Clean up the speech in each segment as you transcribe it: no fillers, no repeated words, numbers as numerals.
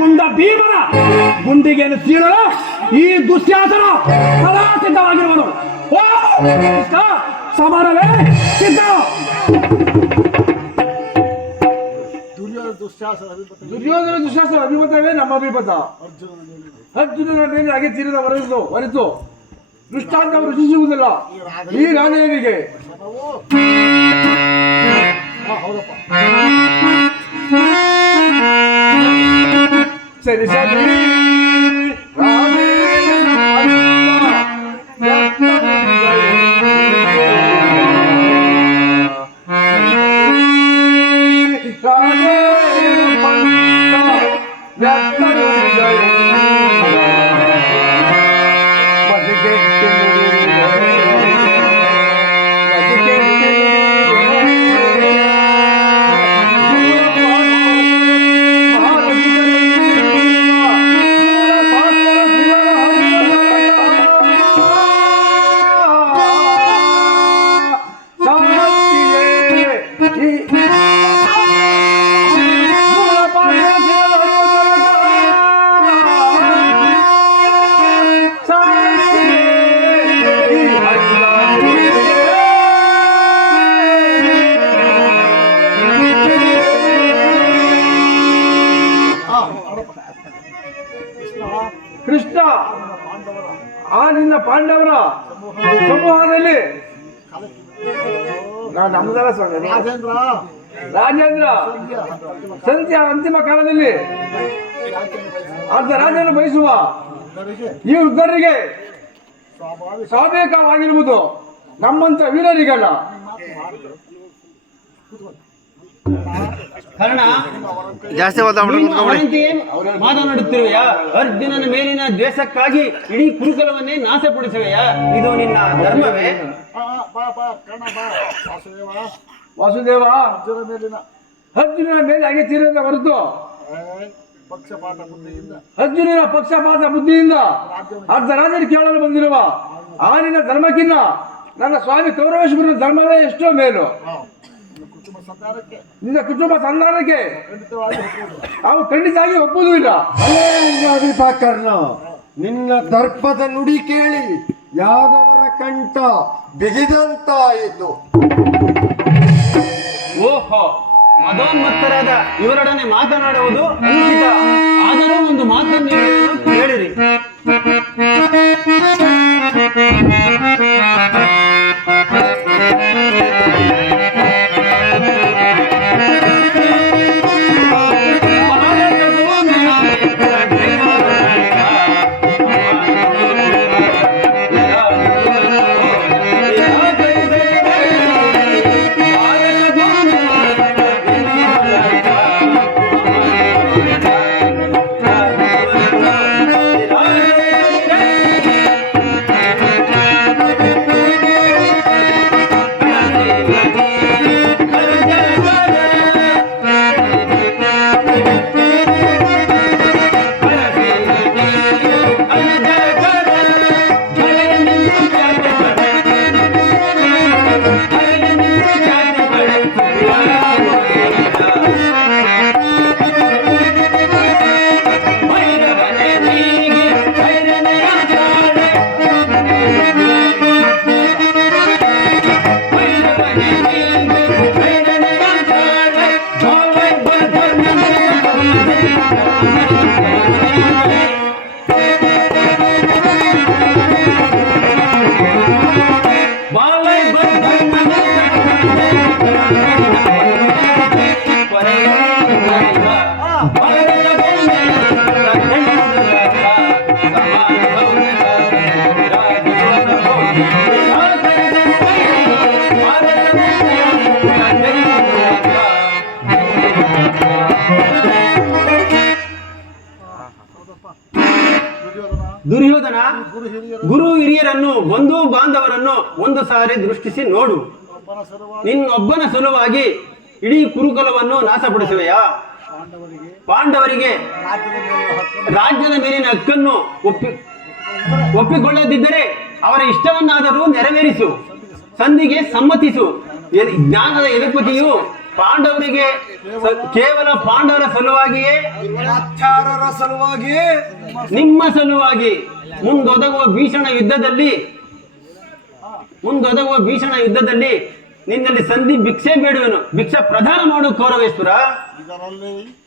ಗುಂಡ ಭೀಮನ ಗುಂಡಿಗೆಯನ್ನು ಸೀಳಲು ಈ ದುಶ್ಯಾಸನ ಸದಾ ಸಿದ್ಧವಾಗಿರುವನು. ಓ ಕೃಷ್ಣ, ಸಮರವೇ ಸಿದ್ಧ. ದುರ್ಯೋಧನ ದುಶ್ಯಾಸನ ಅಭಿಮತವೇ ನಮ್ಮ ಅಭಿಮತ. ಅರ್ಜುನನ ಮೇಲೆ ಹಾಗೆ ತೀರದ ಹೊರತು ದೃಷ್ಟಾಂತ ರುಚಿಸುವುದಿಲ್ಲ ಈ ರಾಜನಿಗೆ. ಸರಿ ಸರಿ ಕೃಷ್ಣ ಆ ನಿನ್ನ ಪಾಂಡವರ ಸಮೂಹದಲ್ಲಿ ರಾಜೇಂದ್ರ ಸಂಧ್ಯಾ ಅಂತಿಮ ಕಾಲದಲ್ಲಿ ಅರ್ಧ ರಾಜ್ಯವನ್ನು ಬಯಸುವ ಈ ವೃದ್ಧರಿಗೆ ಸ್ವಾಭಾವಿಕವಾಗಿರುವುದು, ನಮ್ಮಂತ ವೀರರಿಗಲ್ಲ. ಕರ್ಣ, ಜಾಸ್ತಿ ಮಾತನಾಡುತ್ತಿರುವೆಯಾ? ಅರ್ಜುನನ ಮೇಲಿನ ದ್ವೇಷಕ್ಕಾಗಿ ಇಡೀ ಕುರುಕುಲವನ್ನೇ ನಾಶಪಡಿಸುವೆಯಾ? ಇದು ನಿನ್ನ ಧರ್ಮವೇ? ವಾಸುದೇವ, ಅರ್ಜುನನ ಮೇಲೆ ಹಾಗೆ ತೀರದ ಹೊರತು ಅರ್ಜುನನ ಪಕ್ಷಪಾತ ಬುದ್ಧಿಯಿಂದ ಅರ್ಧ ರಾಜರು ಕೇಳಲು ಬಂದಿರುವ ಆ ನಿನ್ನ ಧರ್ಮಕ್ಕಿನ್ನ ನನ್ನ ಸ್ವಾಮಿ ಕೌರವೇಶ್ವರನ ಧರ್ಮವೇ ಎಷ್ಟೋ ಮೇಲು. ನಿನ್ನ ಕುಟುಂಬ ಸಂಧಾನಕ್ಕೆ ನಾವು ಖಂಡಿತವಾಗಿ ಒಪ್ಪುವುದೂ ಇಲ್ಲ. ಕರ್ಣ, ನಿನ್ನ ದರ್ಪದ ನುಡಿ ಕೇಳಿ ಯಾದವರ ಕಂಠ ಬಿಗಿದಂತಾಯಿತು. ಓಹೋ, ಮದೋನ್ಮತ್ತರಾದ ಇವರೊಡನೆ ಮಾತನಾಡುವುದು ಅನುಚಿತ. ಆದರೂ ಒಂದು ಮಾತನ್ನು ಕೇಳಿರಿ. ದುರ್ಯೋಧನ, ಗುರು ಹಿರಿಯರನ್ನು ಬಂಧು ಬಾಂಧವರನ್ನು ಒಂದು ಸಾರಿ ದೃಷ್ಟಿಸಿ ನೋಡು. ನಿನ್ನೊಬ್ಬನ ಸಲುವಾಗಿ ಇಡೀ ಕುರುಕುಲವನ್ನು ನಾಶಪಡಿಸುವೆಯಾ? ಪಾಂಡವರಿಗೆ ರಾಜ್ಯದ ಮೇಲಿನ ಹಕ್ಕನ್ನು ಒಪ್ಪಿಕೊಳ್ಳದಿದ್ದರೆ ಅವರ ಇಷ್ಟವನ್ನಾದರೂ ನೆರವೇರಿಸು, ಸಂಧಿಗೆ ಸಮ್ಮತಿಸು. ಜ್ಞಾನದ ಎದುಪತಿಯು ಪಾಂಡವರಿಗೆ ಕೇವಲ ಪಾಂಡವರ ಸಲುವಾಗಿಯೇ ಮತ್ತಾರರ ಸಲುವಾಗಿ ನಿಮ್ಮ ಸಲುವಾಗಿ ಮುಂದೊದಗುವ ಭೀಷಣ ಯುದ್ಧದಲ್ಲಿ ನಿನ್ನಲ್ಲಿ ಸಂಧಿ ಭಿಕ್ಷೆ ಬೇಡುವೆನು. ಭಿಕ್ಷಾ ಪ್ರದಾನ ಮಾಡು ಕೌರವೇಶ್ವರ.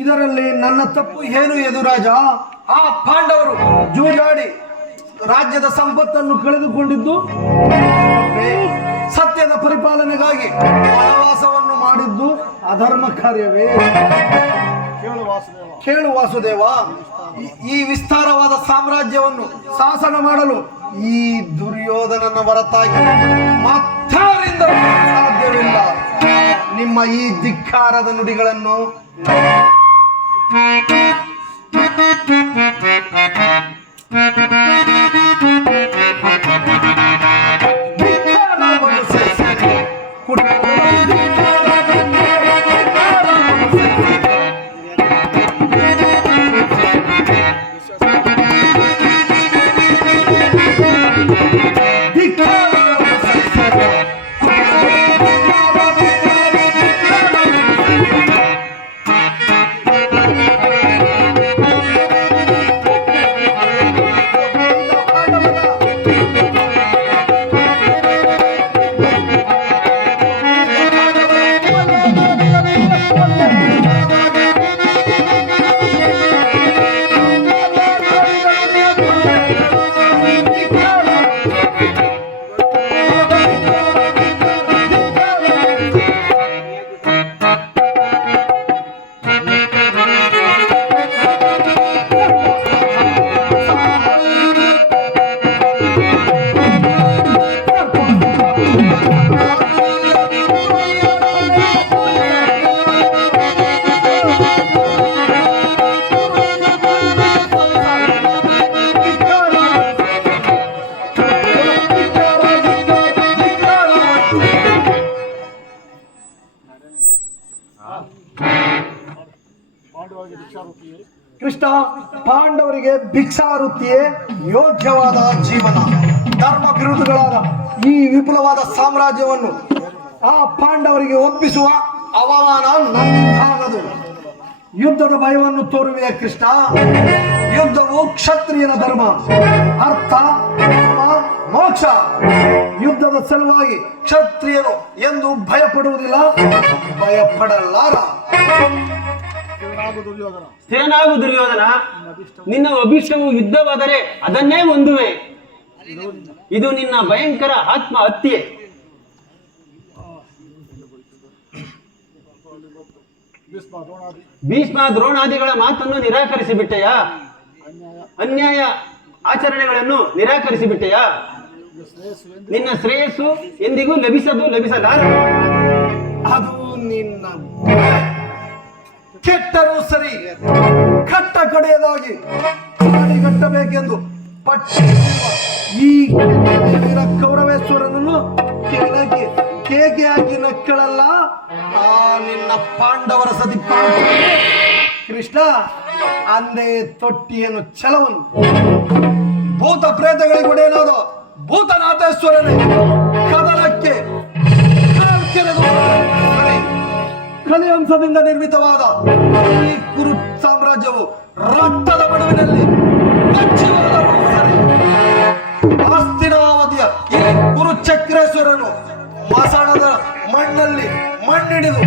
ಇದರಲ್ಲಿ ನನ್ನ ತಪ್ಪು ಏನು ಯದುರಾಜ? ಆ ಪಾಂಡವರು ಜೂಜಾಡಿ ರಾಜ್ಯದ ಸಂಪತ್ತನ್ನು ಕಳೆದುಕೊಂಡಿದ್ದು ಸತ್ಯದ ಪರಿಪಾಲನೆಗಾಗಿ ವನವಾಸವನ್ನು ಮಾಡಿದ್ದು ಅಧರ್ಮ ಕಾರ್ಯವೇ? ಕೇಳು ವಾಸುದೇವ, ಈ ವಿಸ್ತಾರವಾದ ಸಾಮ್ರಾಜ್ಯವನ್ನು ಶಾಸನ ಮಾಡಲು ಈ ದುರ್ಯೋಧನನ ಹೊರತಾಗಿ ಮತ್ತಾರಿಂದ ಸಾಧ್ಯವಿಲ್ಲ. ನಿಮ್ಮ ಈ ಧಿಕ್ಕಾರದ ನುಡಿಗಳನ್ನು ಕೃಷ್ಣ, ಪಾಂಡವರಿಗೆ ಭಿಕ್ಷಾವೃತ್ತಿಯೇ ಯೋಗ್ಯವಾದ ಜೀವನ. ಧರ್ಮ ವಿರುದ್ಧಗಳಾದ ಈ ವಿಪುಲವಾದ ಸಾಮ್ರಾಜ್ಯವನ್ನು ಆ ಪಾಂಡವರಿಗೆ ಒಪ್ಪಿಸುವ ಅವಮಾನ ನನ್ನದಾಗದು. ಯುದ್ಧದ ಭಯವನ್ನು ತೋರುವೆಯ ಕೃಷ್ಣ? ಯುದ್ಧವು ಕ್ಷತ್ರಿಯನ ಧರ್ಮ, ಅರ್ಥ, ಧರ್ಮ, ಮೋಕ್ಷ. ಯುದ್ಧದ ಸಲುವಾಗಿ ಕ್ಷತ್ರಿಯನು ಎಂದು ಭಯಪಡುವುದಿಲ್ಲ, ಭಯಪಡಲಾರ. ಸ್ಥಿರನಾಗು ದುರ್ಯೋಧನ. ನಿನ್ನ ಅಭಿಷ್ಟವು ಯುದ್ಧವಾದರೆ ಅದನ್ನೇ ಹೊಂದುವೆ. ಇದು ನಿನ್ನ ಭಯಂಕರ ಆತ್ಮ ಹತ್ಯೆ. ಭೀಷ್ಮ ದ್ರೋಣಾದಿಗಳ ಮಾತನ್ನು ನಿರಾಕರಿಸಿಬಿಟ್ಟೆಯಾ? ಅನ್ಯಾಯ ಆಚರಣೆಗಳನ್ನು ನಿರಾಕರಿಸಿಬಿಟ್ಟೆಯಾ? ನಿನ್ನ ಶ್ರೇಯಸ್ಸು ಎಂದಿಗೂ ಲಭಿಸಲಾರ. ಅದು ನಿನ್ನ ಕೆಟ್ಟರೂ ಸರಿ, ಕಟ್ಟ ಕಡೆಯದಾಗಿ ಕಟ್ಟಬೇಕೆಂದು ಈ ಕೌರವೇಶ್ವರನನ್ನು ಕೆಳಗೆ ಕೇಕೆ ಹಾಕಿ ನಕ್ಕಳಲ್ಲ ಆ ನಿನ್ನ ಪಾಂಡವರ ಸತಿ ಕೃಷ್ಣ. ಅಂದೇ ತೊಟ್ಟಿಯನ್ನು ಛಲವನ್ನು ಭೂತ ಪ್ರೇತಗಳಿಗೆ ಒಡೆಯನಾದ ಭೂತನಾಥೇಶ್ವರನೇ ಕದನಕ್ಕೆ ಕಲಿಯಂಸದಿಂದ ನಿರ್ಮಿತವಾದ ಈ ಕುರು ಸಾಮ್ರಾಜ್ಯವು ರಕ್ತದ ಮಡುವಿನಲ್ಲಿ ಹಸ್ತಿನಾವತಿಯ ಈ ಕುರುಚಕ್ರೇಶ್ವರನು ಮಸಾಣದ ಮಣ್ಣಲ್ಲಿ ಮಣ್ಣಿಡಿದು